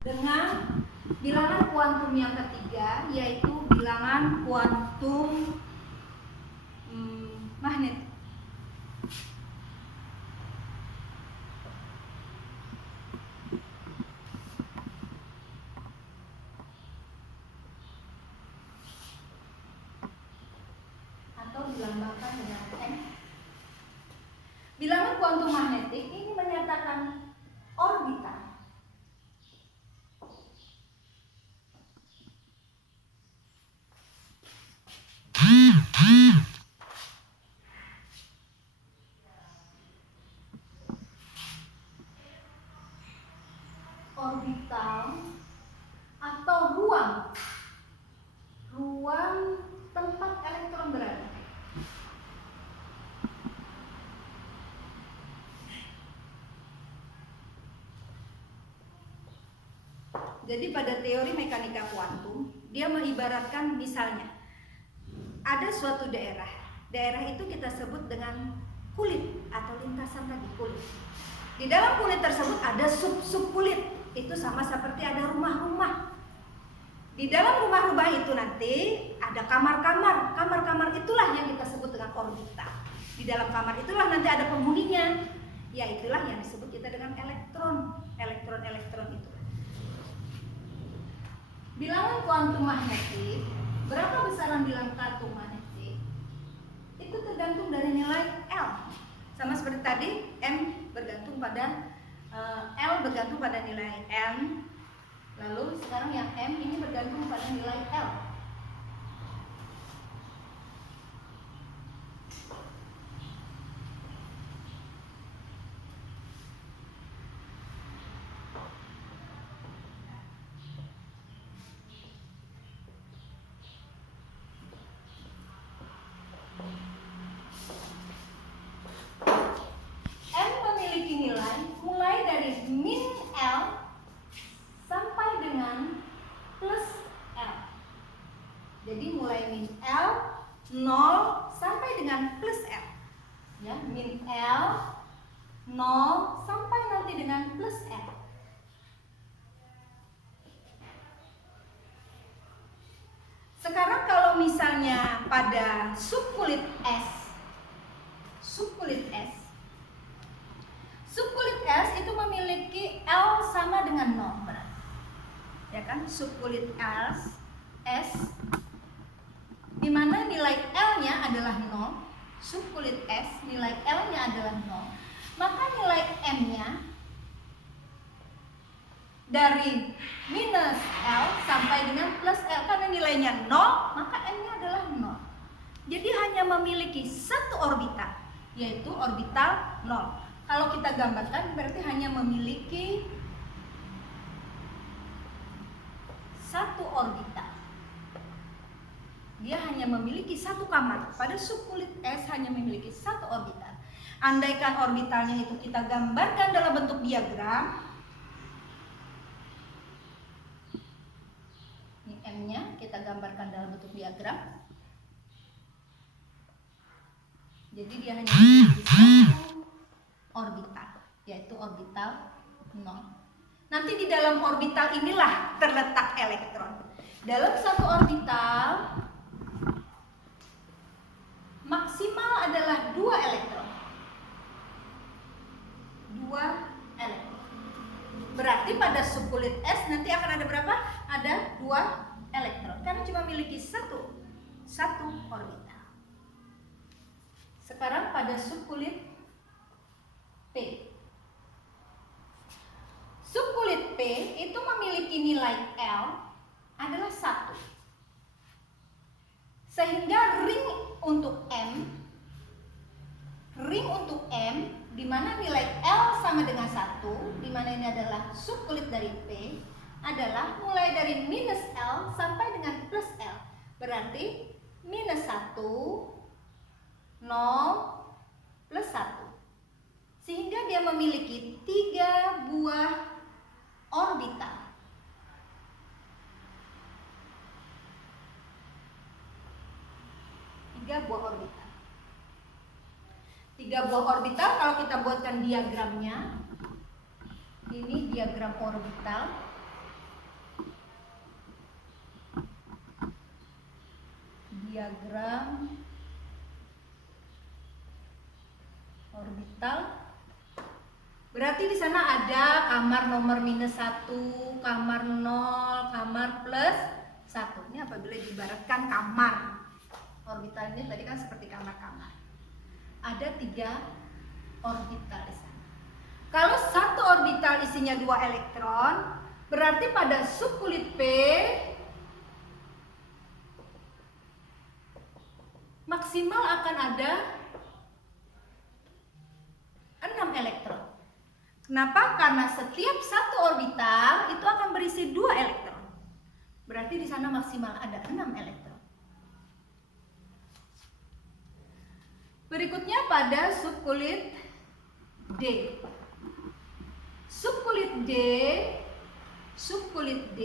dengan bilangan kuantum yang ketiga, yaitu bilangan kuantum magnetik. Atau dilambangkan dengan M. Bilangan kuantum magnetik ini menyatakan orbital. Orbital atau ruang tempat elektron berada. Jadi pada teori mekanika kuantum, dia mengibaratkan misalnya ada suatu daerah. Daerah itu kita sebut dengan kulit atau lintasan tadi, kulit. Di dalam kulit tersebut ada sub-sub kulit. Itu sama seperti ada rumah-rumah. Di dalam rumah-rumah itu nanti ada kamar-kamar. Kamar-kamar itulah yang kita sebut dengan orbital. Di dalam kamar itulah nanti ada penghuninya. Ya itulah yang disebut kita dengan elektron. Elektron-elektron itu. Bilangan kuantum magnetik, berapa besaran bilangan kuantum magnetik? Itu tergantung dari nilai L. Sama seperti tadi, M bergantung pada L bergantung pada nilai M. Lalu sekarang yang M ini bergantung pada nilai L. M memiliki nilai mulai dari min L sampai dengan plus L. Jadi mulai min L 0 sampai dengan plus L. Ya, min L 0 sampai nanti dengan plus L. Sekarang kalau misalnya pada subkulit S, subkulit S itu memiliki L sama dengan 0 berarti. Ya kan? Subkulit S di mana nilai L-nya adalah 0. Subkulit S nilai L-nya adalah 0. Maka nilai M-nya dari minus L sampai dengan plus L, karena nilainya 0, maka M-nya adalah 0. Jadi hanya memiliki satu orbital, yaitu orbital 0. Kalau kita gambarkan berarti hanya memiliki satu orbital. Dia hanya memiliki satu kamar. Pada subkulit S hanya memiliki satu orbital. Andaikan orbitalnya itu kita gambarkan dalam bentuk diagram. Ini M-nya kita gambarkan dalam bentuk diagram. Jadi dia hanya memiliki satu orbital, yaitu orbital 0. Nanti di dalam orbital inilah terletak elektron. Dalam satu orbital maksimal adalah 2 elektron. 2 elektron. Berarti pada subkulit S nanti akan ada berapa? Ada 2 elektron. Karena cuma memiliki satu orbital. Sekarang pada subkulit P. Subkulit P itu memiliki nilai L adalah 1. Sehingga ring untuk M di mana nilai L sama dengan 1, di mana ini adalah subkulit dari P, adalah mulai dari minus L sampai dengan plus L. Berarti minus 1, 0, plus 1. Sehingga dia memiliki 3 buah orbital. 3 buah orbital. 3 buah orbital kalau kita buatkan diagramnya. Ini diagram orbital. diagram orbital. Berarti di sana ada kamar nomor -1, kamar 0, kamar +1. Ini apabila diibaratkan kamar. Orbital ini tadi kan seperti kamar-kamar. Ada 3 orbital di sana. Kalau satu orbital isinya 2 elektron, berarti pada subkulit P maksimal akan ada 6 elektron. Kenapa? Karena setiap satu orbital itu akan berisi 2 elektron. Berarti di sana maksimal ada 6 elektron. Berikutnya pada subkulit D. Subkulit D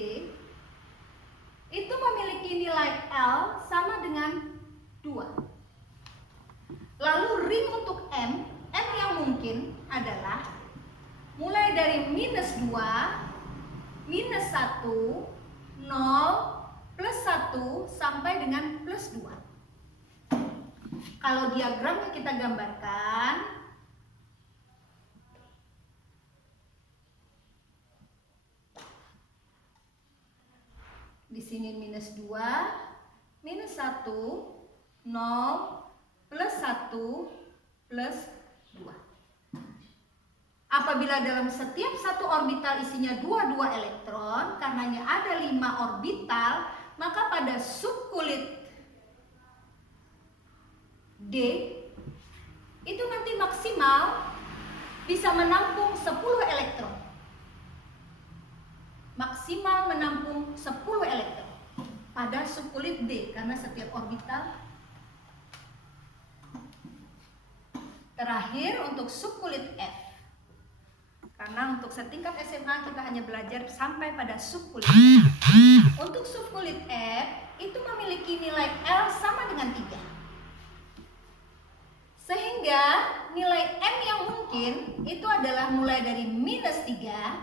itu memiliki nilai L sama dengan 2. Lalu ring untuk M yang mungkin adalah mulai dari -2, -1, 0, +1 sampai dengan +2. Kalau diagramnya kita gambarkan, di sini -2, -1, 0, +1, +2. Apabila dalam setiap satu orbital isinya 2 elektron, karenanya ada 5 orbital, maka pada subkulit D itu nanti maksimal bisa menampung 10 elektron. Maksimal menampung 10 elektron pada subkulit D, karena setiap orbital. Terakhir untuk subkulit F. Karena untuk setingkat SMA kita hanya belajar sampai pada subkulit F. Untuk subkulit F itu memiliki nilai L sama dengan 3. Sehingga nilai M yang mungkin itu adalah mulai dari -3,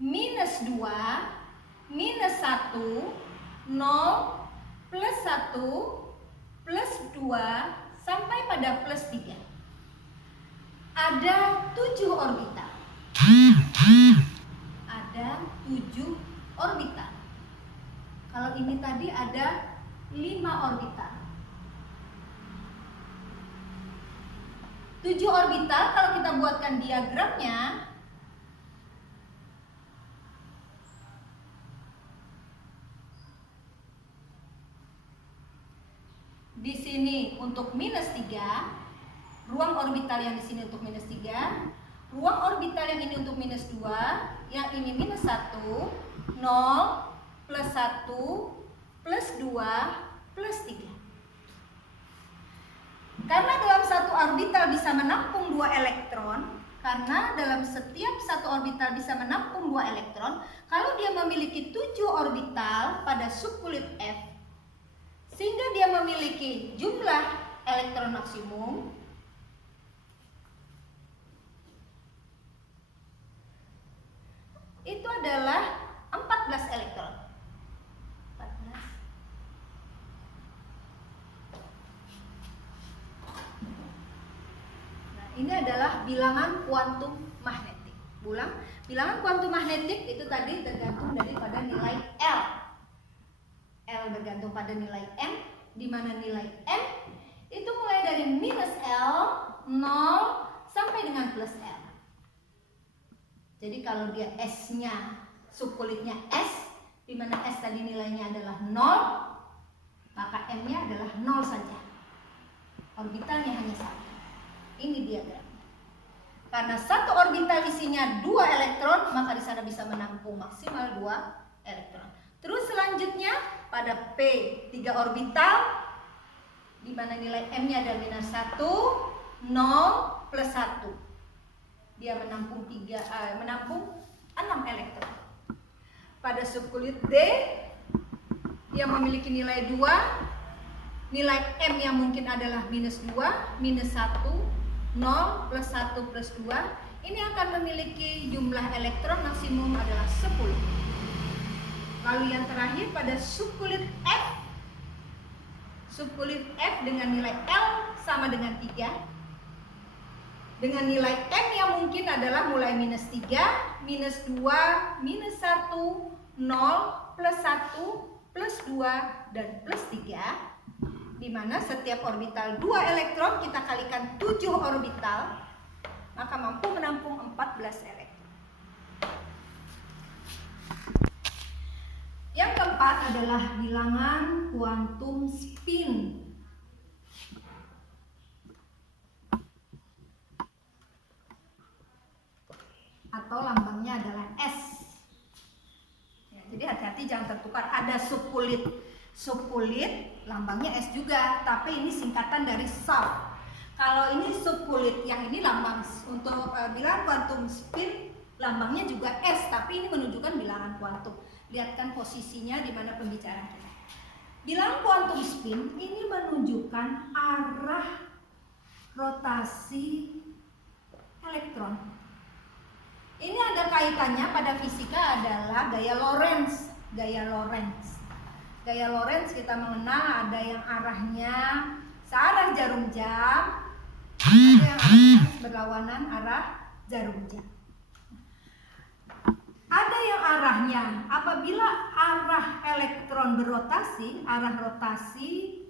-2, -1, 0, +1, +2 sampai pada +3. Ada 7 orbital. Ada 7 orbital. Kalau ini tadi ada 5 orbital. 7 orbital kalau kita buatkan diagramnya, di sini untuk -3, ruang orbital yang di sini untuk -3, ruang orbital yang ini untuk -2, yang ini -1, 0, +1, +2, +3. Karena dalam satu orbital bisa menampung 2 elektron, karena dalam setiap satu orbital bisa menampung 2 elektron, kalau dia memiliki 7 orbital pada subkulit F, sehingga dia memiliki jumlah elektron maksimum itu adalah 14 elektron. 14. Nah, ini adalah bilangan kuantum magnetik. Bilangan kuantum magnetik itu tadi tergantung daripada nilai L. L bergantung pada nilai M, di mana nilai M itu mulai dari -L, 0 sampai dengan +L. Jadi kalau dia S-nya, subkulitnya S, di mana S tadi nilainya adalah 0, maka M-nya adalah 0 saja. Orbitalnya hanya 1. Ini diagram. Karena satu orbital isinya 2 elektron, maka di sana bisa menampung maksimal 2 elektron. Terus selanjutnya pada P 3 orbital, di mana nilai M-nya adalah -1, 0, +1. Dia menampung 6 elektron. Pada subkulit D dia memiliki nilai 2, nilai M yang mungkin adalah -2, -1, 0, +1, +2. Ini akan memiliki jumlah elektron maksimum adalah 10. Lalu yang terakhir pada subkulit F. Subkulit F dengan nilai L sama dengan 3. Dengan nilai M yang mungkin adalah mulai minus 3, minus 2, minus 1, 0, plus 1, plus 2, dan plus 3. Di mana setiap orbital 2 elektron kita kalikan 7 orbital, maka mampu menampung 14 elektron. Yang keempat adalah bilangan kuantum spin. Atau lambangnya adalah S. Ya, jadi hati-hati jangan tertukar. Ada subkulit. Subkulit lambangnya S juga, tapi ini singkatan dari sub. Kalau ini subkulit, yang ini lambang untuk bilangan kuantum spin, lambangnya juga S, tapi ini menunjukkan bilangan kuantum. Lihatkan posisinya di mana pembicaraan kita. Bilangan kuantum spin ini menunjukkan arah rotasi elektron. Ini ada kaitannya pada fisika adalah gaya Lorentz. Gaya Lorentz. Gaya Lorentz kita mengenal ada yang arahnya searah jarum jam, ada yang arahnya berlawanan arah jarum jam. Ada yang arahnya apabila arah elektron berotasi, arah rotasi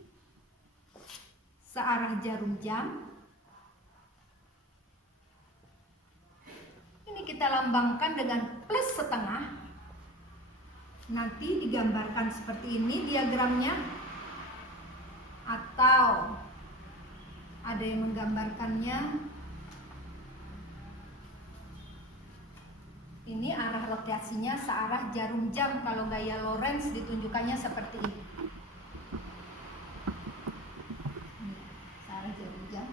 searah jarum jam. Ini kita lambangkan dengan plus setengah. Nanti digambarkan seperti ini diagramnya, atau ada yang menggambarkannya. Ini arah rotasinya searah jarum jam. Kalau gaya Lorentz ditunjukkannya seperti ini. Searah jarum jam.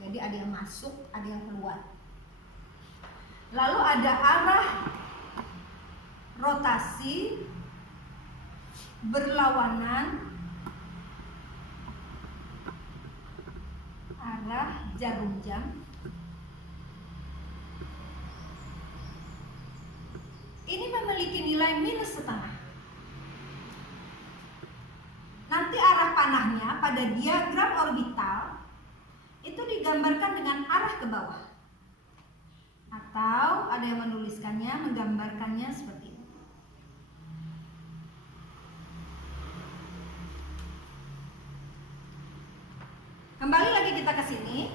Jadi ada yang masuk, ada yang keluar. Lalu ada arah rotasi berlawanan arah jarum jam. Ini memiliki nilai minus setengah. Nanti arah panahnya pada diagram orbital itu digambarkan dengan arah ke bawah. Atau ada yang menuliskannya, menggambarkannya seperti ini. Kembali lagi kita ke sini.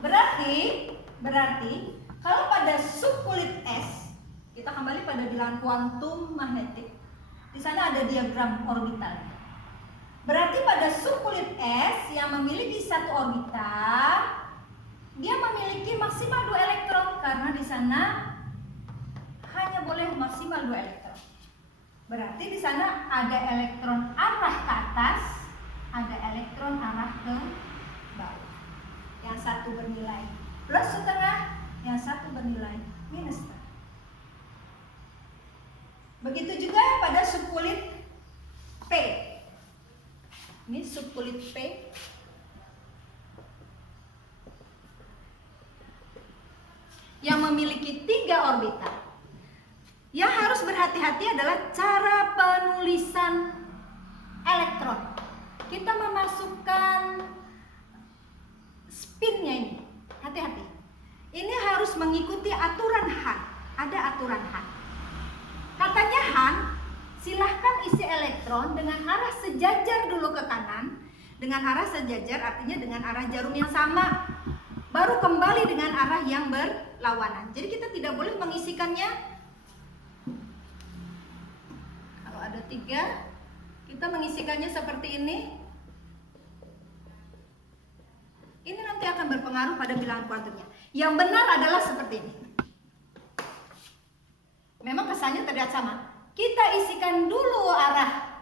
Berarti kalau pada subkulit S, kita kembali pada bilangan kuantum magnetik. Di sana ada diagram orbital. Berarti pada subkulit S yang memiliki satu orbital, dia memiliki maksimal 2 elektron karena di sana hanya boleh maksimal 2 elektron. Berarti di sana ada elektron arah ke atas, ada elektron arah ke bawah. Yang satu bernilai plus setengah, yang satu bernilai minus setengah. Begitu juga pada subkulit P. Ini subkulit P. Yang memiliki 3 orbital. Yang harus berhati-hati adalah cara penulisan elektron. Kita memasukkan spinnya ini. Hati-hati. Ini harus mengikuti aturan Han. Ada aturan Han. Katanya Han, silahkan isi elektron dengan arah sejajar dulu ke kanan. Dengan arah sejajar artinya dengan arah jarum yang sama. Baru kembali dengan arah yang berlawanan. Jadi kita tidak boleh mengisikannya. Kalau ada 3, kita mengisikannya seperti ini. Ini nanti akan berpengaruh pada bilangan kuantumnya. Yang benar adalah seperti ini. Memang kesannya terlihat sama. Kita isikan dulu arah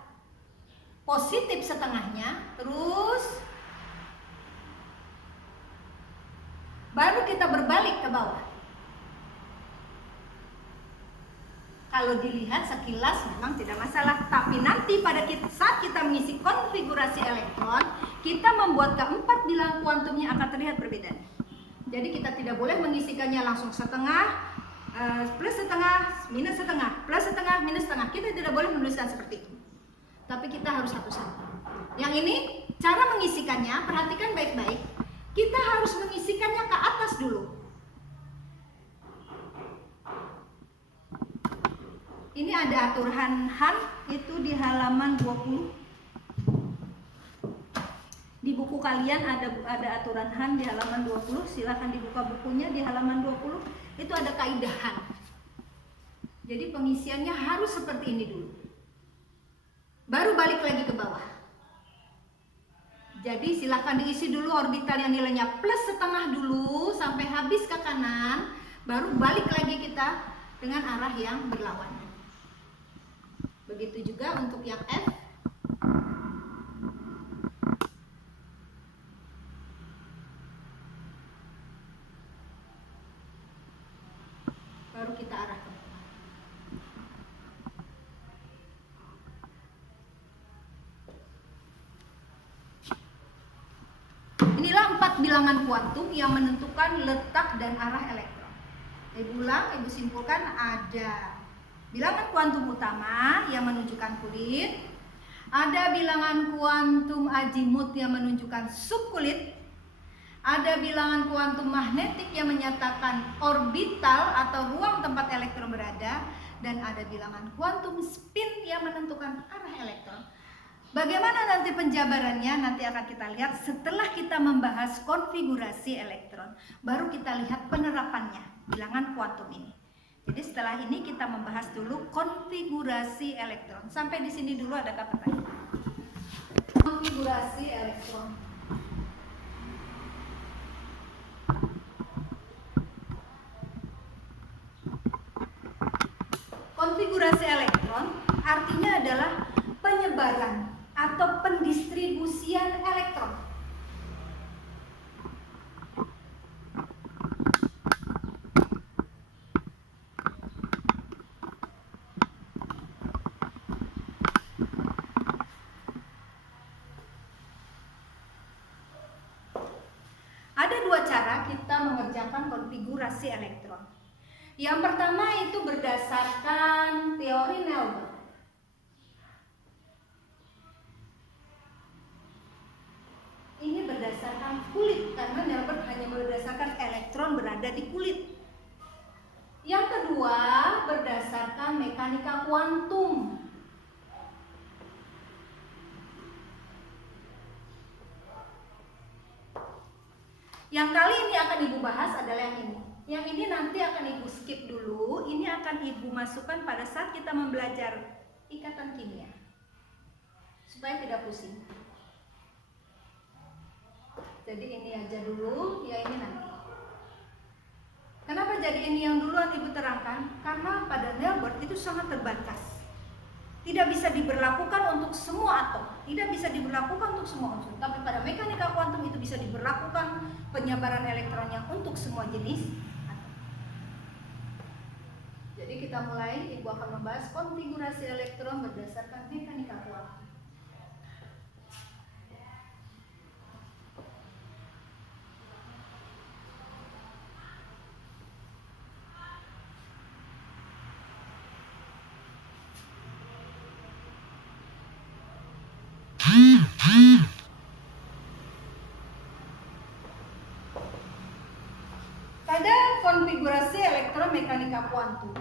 positif setengahnya, terus baru kita berbalik ke bawah. Kalau dilihat sekilas memang tidak masalah, tapi nanti pada saat kita mengisi konfigurasi elektron, kita membuat keempat bilangan kuantumnya akan terlihat berbeda. Jadi kita tidak boleh mengisikannya langsung setengah, plus setengah, minus setengah, plus setengah, minus setengah. Kita tidak boleh menuliskan seperti itu. tapi kita harus satu-satu. Yang ini cara mengisikannya, perhatikan baik-baik. Kita harus mengisikannya ke atas dulu. Ini ada aturan Han itu di halaman 20. Di buku kalian ada aturan Han di halaman 20. Silahkan dibuka bukunya di halaman 20. Itu ada kaidah Han. Jadi pengisiannya harus seperti ini dulu. Baru balik lagi ke bawah. Jadi silahkan diisi dulu orbital yang nilainya plus setengah dulu sampai habis ke kanan. Baru balik lagi kita dengan arah yang berlawanan. Begitu juga untuk yang F. Baru kita arah ke bawah. Inilah 4 bilangan kuantum yang menentukan letak dan arah elektron. Ibu ulang, ibu simpulkan ada bilangan kuantum utama yang menunjukkan kulit, ada bilangan kuantum azimut yang menunjukkan subkulit, ada bilangan kuantum magnetik yang menyatakan orbital atau ruang tempat elektron berada, dan ada bilangan kuantum spin yang menentukan arah elektron. Bagaimana nanti penjabarannya nanti akan kita lihat setelah kita membahas konfigurasi elektron. Baru kita lihat penerapannya bilangan kuantum ini. Jadi setelah ini kita membahas dulu konfigurasi elektron. Sampai di sini dulu, adakah pertanyaan? Konfigurasi elektron. Konfigurasi elektron artinya adalah penyebaran atau pendistribusian elektron. Ada dua cara kita mengerjakan konfigurasi elektron. Yang pertama itu berdasarkan teori Nelbert. Ini berdasarkan kulit, karena Nelbert hanya berdasarkan elektron berada di kulit. Yang kedua berdasarkan mekanika kuantum. Yang kali ini akan ibu bahas adalah yang ini. Yang ini nanti akan ibu skip dulu. Ini akan ibu masukkan pada saat kita membelajar ikatan kimia, supaya tidak pusing. Jadi ini aja dulu, ya ini nanti. Kenapa jadi ini yang duluan ibu terangkan? Karena pada Nelbert itu sangat terbatas. Tidak bisa diberlakukan untuk semua atom, tidak bisa diberlakukan untuk semua unsur. Tapi pada mekanika kuantum itu bisa diberlakukan penyebaran elektronnya untuk semua jenis atom. Jadi kita mulai, ibu akan membahas konfigurasi elektron berdasarkan mekanika kuantum. Pada konfigurasi elektron mekanika kuantum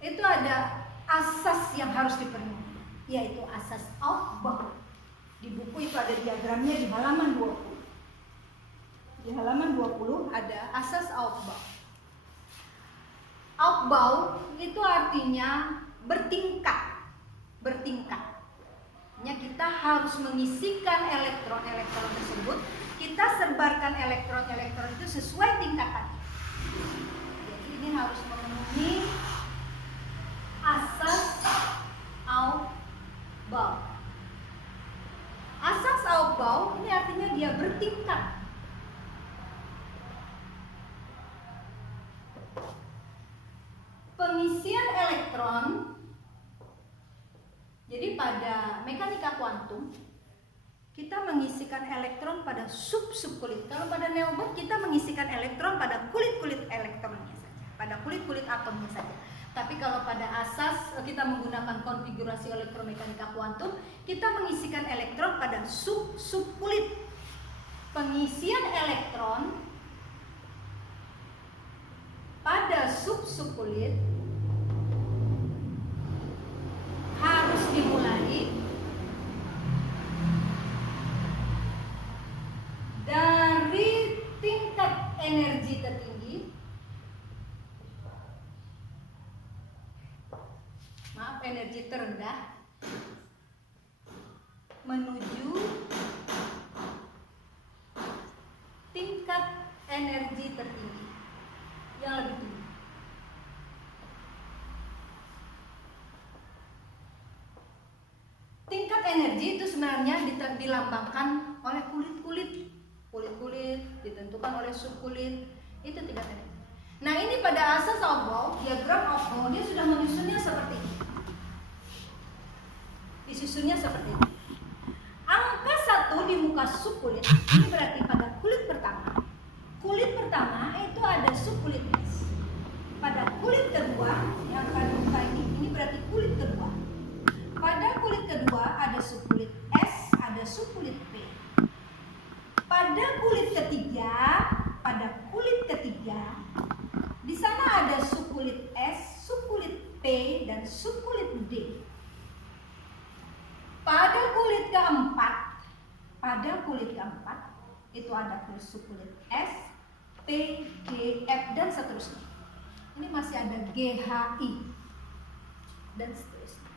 itu ada asas yang harus dipenuhi, yaitu asas Aufbau. Di buku itu ada diagramnya di halaman 20. Di halaman 20 ada asas Aufbau. Aufbau itu artinya bertingkat. Bertingkat. Kita harus mengisikan elektron-elektron tersebut, kita sebarkan elektron-elektron itu sesuai tingkatan. Jadi ini harus memenuhi asas Aufbau. Asas Aufbau ini artinya dia bertingkat. Pengisian elektron. Jadi pada mekanika kuantum kita mengisikan elektron pada sub-subkulit. Kalau pada Nelbert kita mengisikan elektron pada kulit-kulit elektronnya saja, pada kulit-kulit atomnya saja. Tapi kalau pada asas kita menggunakan konfigurasi elektromekanika kuantum, kita mengisikan elektron pada sub kulit. Pengisian elektron pada sub kulit harus dimulai dari tingkat energi tertinggi, energi terendah, menuju tingkat energi tertinggi yang lebih tinggi. Tingkat energi itu sebenarnya dilambangkan oleh kulit-kulit ditentukan oleh subkulit, itu tingkat energi. Nah, ini pada asas Aufbau, diagram Aufbau, dia sudah menyusunnya seperti ini. Disusunnya seperti ini. Angka 1 di muka subkulit, ini berarti pada kulit pertama. Kulit pertama itu ada subkulit S. Pada kulit kedua, yang akan muka ini berarti kulit kedua. Pada kulit kedua ada subkulit S, ada subkulit P. Pada kulit ketiga, di sana ada subkulit S, subkulit P, dan subkulit D. Pada kulit keempat itu ada subkulit S, P, G, F, dan seterusnya. Ini masih ada G, H, I, dan seterusnya.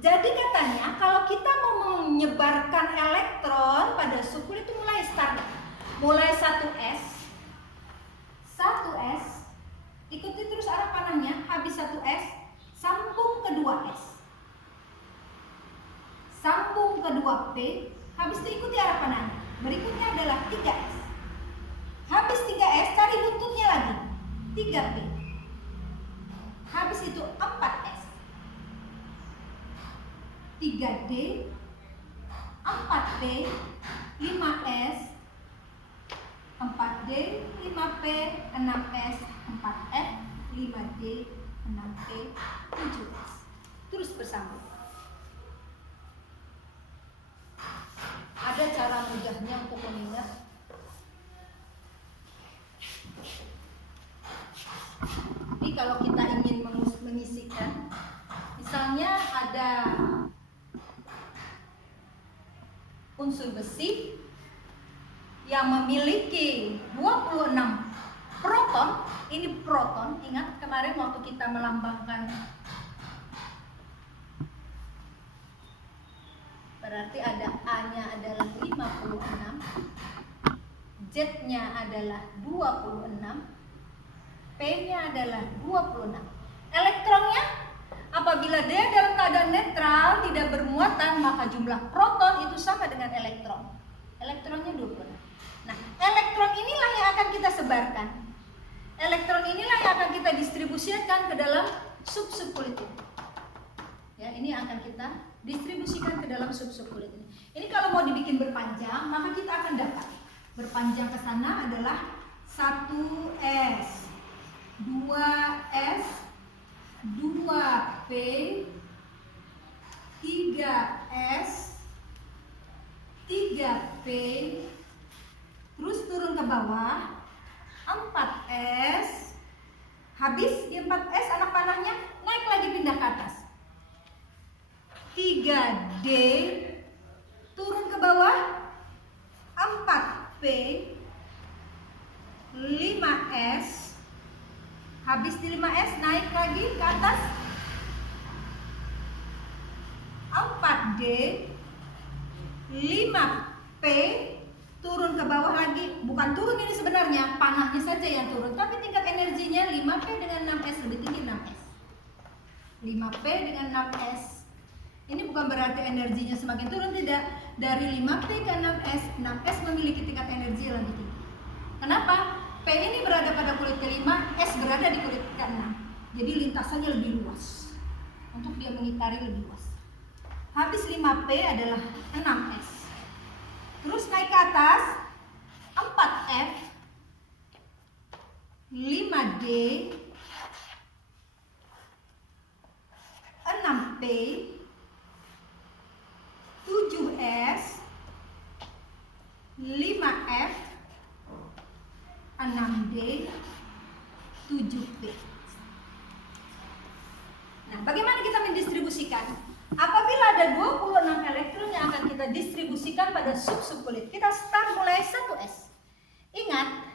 Jadi katanya kalau kita mau menyebarkan elektron pada subkulit itu mulai start, mulai 1S, ikuti terus arah panahnya, habis 1S, sambung ke 2S, sambung ke 2P, habis itu ikuti arah panahnya. Berikutnya adalah 3S, habis 3S cari buntutnya lagi, 3P, habis itu 4S, 3D, 4P, 5S, 4D, 5P, 6S, 4F, 5D, 6P, 7S. Terus bersambung. Ada cara mudahnya untuk mengingat. Jadi kalau kita ingin mengisikan, misalnya ada unsur besi yang memiliki 26 proton, ini proton, ingat kemarin waktu kita melambangkan, berarti ada A-nya adalah 56, Z-nya adalah 26, P-nya adalah 26. Elektronnya, apabila dia dalam keadaan netral, tidak bermuatan, maka jumlah proton itu sama dengan elektron. Elektronnya 26. Nah, elektron inilah yang akan kita sebarkan. Elektron inilah yang akan kita distribusikan ke dalam sub-kulit ini. Ya, ini akan kita distribusikan ke dalam sub-kulit ini. Ini kalau mau dibikin berpanjang, maka kita akan dapat berpanjang ke sana adalah 1S, 2S, 2P, 3S, 3P, terus turun ke bawah 4S, habis di 4S anak panahnya naik lagi pindah ke atas 3D, turun ke bawah 4P, 5S, habis di 5S naik lagi ke atas 4D, 5P, turun ke bawah lagi, bukan turun ini sebenarnya, panahnya saja yang turun, tapi tingkat energinya 5P dengan 6S lebih tinggi 6S. 5P dengan 6S. Ini bukan berarti energinya semakin turun, tidak. Dari 5P ke 6S, 6S memiliki tingkat energi yang lebih tinggi. Kenapa? P ini berada pada kulit ke-5, S berada di kulit ke-6. Jadi lintasannya lebih luas. Untuk dia mengitari lebih luas. Habis 5P adalah 6S. Terus naik ke atas 4F, 5D, 6P, 7S, 5F, 6D, 7P. Nah, bagaimana kita mendistribusikan? Apabila ada 26 elektron yang akan kita distribusikan pada sub-sub kulit, kita start mulai 1S. Ingat,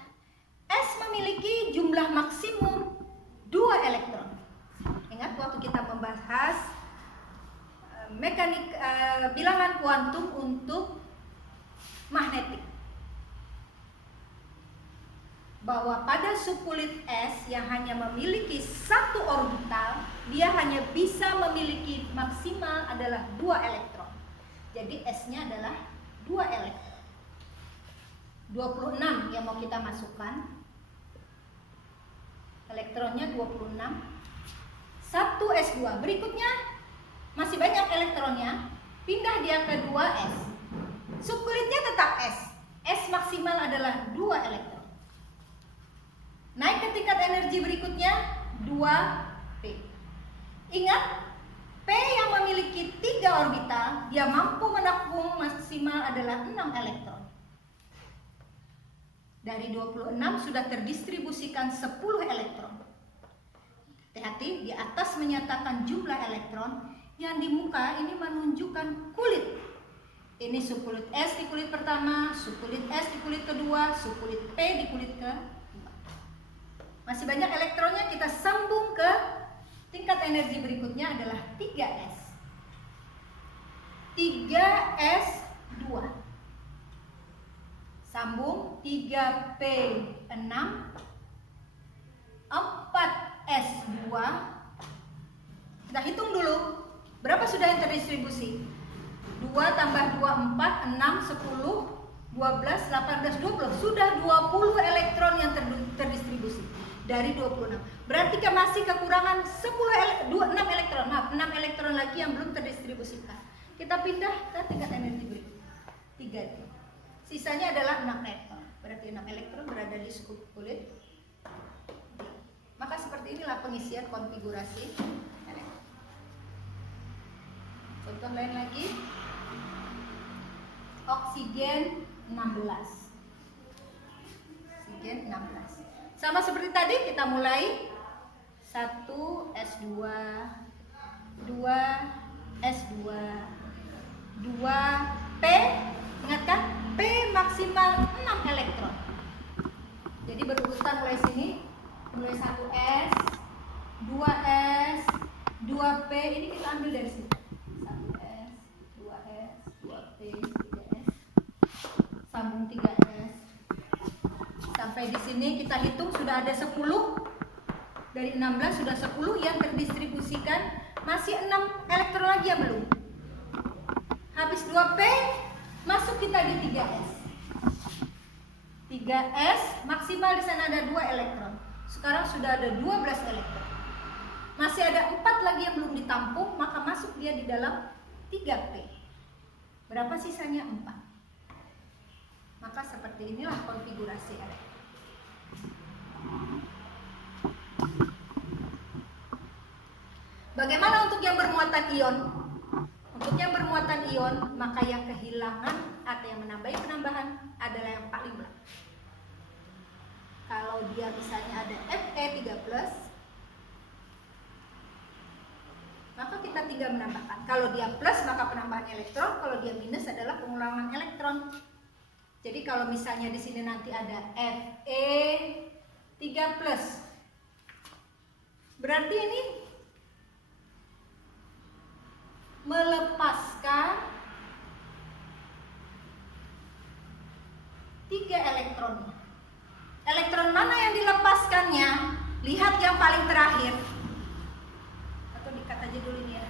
S memiliki jumlah maksimum 2 elektron. Ingat waktu kita membahas mekanik bilangan kuantum untuk magnetik, bahwa pada subkulit S yang hanya memiliki 1 orbital, dia hanya bisa memiliki maksimal adalah 2 elektron. Jadi S-nya adalah 2 elektron. 26 yang mau kita masukkan. Elektronnya 26. 1S2. Berikutnya masih banyak elektronnya, pindah dia ke 2S. Subkulitnya tetap S. S maksimal adalah 2 elektron. Naik ke tingkat energi berikutnya 2P. Ingat, P yang memiliki 3 orbital, dia mampu menampung maksimal adalah 6 elektron. Dari 26 sudah terdistribusikan 10 elektron. Hati-hati, di atas menyatakan jumlah elektron, yang di muka ini menunjukkan kulit. Ini subkulit S di kulit pertama, subkulit S di kulit kedua, subkulit P di kulit kedua. Masih banyak elektronnya, kita sambung ke tingkat energi berikutnya adalah 3S. 3S2. Sambung 3P6, 4S2. Kita hitung dulu, berapa sudah yang terdistribusi? 2 tambah 2, 4, 6, 10, 12, 18, 20. Sudah 20 elektron yang terdistribusi dari 26. Berarti masih kekurangan 6 elektron. Maaf, 6 elektron lagi yang belum terdistribusikan. Kita pindah ke tingkat energi berikutnya. 3. Sisanya adalah 6 elektron. Berarti 6 elektron berada di skup kulit. Maka seperti inilah pengisian konfigurasi elektron. Contoh lain lagi. Oksigen 16. Oksigen 16. Sama seperti tadi, kita mulai 1S2, 2S2, 2P. Ingat kan? P maksimal 6 elektron. Jadi berurutan mulai sini, mulai 1S, 2S, 2P. Ini kita ambil dari sini. 1S, 2S, 2P, 3S. Sambung 3S. Sampai di sini kita hitung sudah ada 10. Dari 16 sudah 10 yang terdistribusikan, masih 6 elektron lagi yang belum. Habis 2P, masuk kita di 3S. 3S maksimal di sana ada 2 elektron. Sekarang sudah ada 12 elektron. Masih ada 4 lagi yang belum ditampung, maka masuk dia di dalam 3P. Berapa sisanya? 4. Maka seperti inilah konfigurasi elektron. Bagaimana untuk yang bermuatan ion? Untuk yang bermuatan ion, maka yang kehilangan atau yang menambahi penambahan adalah yang paling belakang. Kalau dia misalnya ada Fe3+, maka kita tinggal menambahkan. Kalau dia plus, maka penambahan elektron. Kalau dia minus adalah pengurangan elektron. Jadi kalau misalnya di sini nanti ada Fe3+, berarti ini melepaskan 3 elektronnya. Elektron mana yang dilepaskannya? Lihat yang paling terakhir. Atau dikat aja dulu ini ya.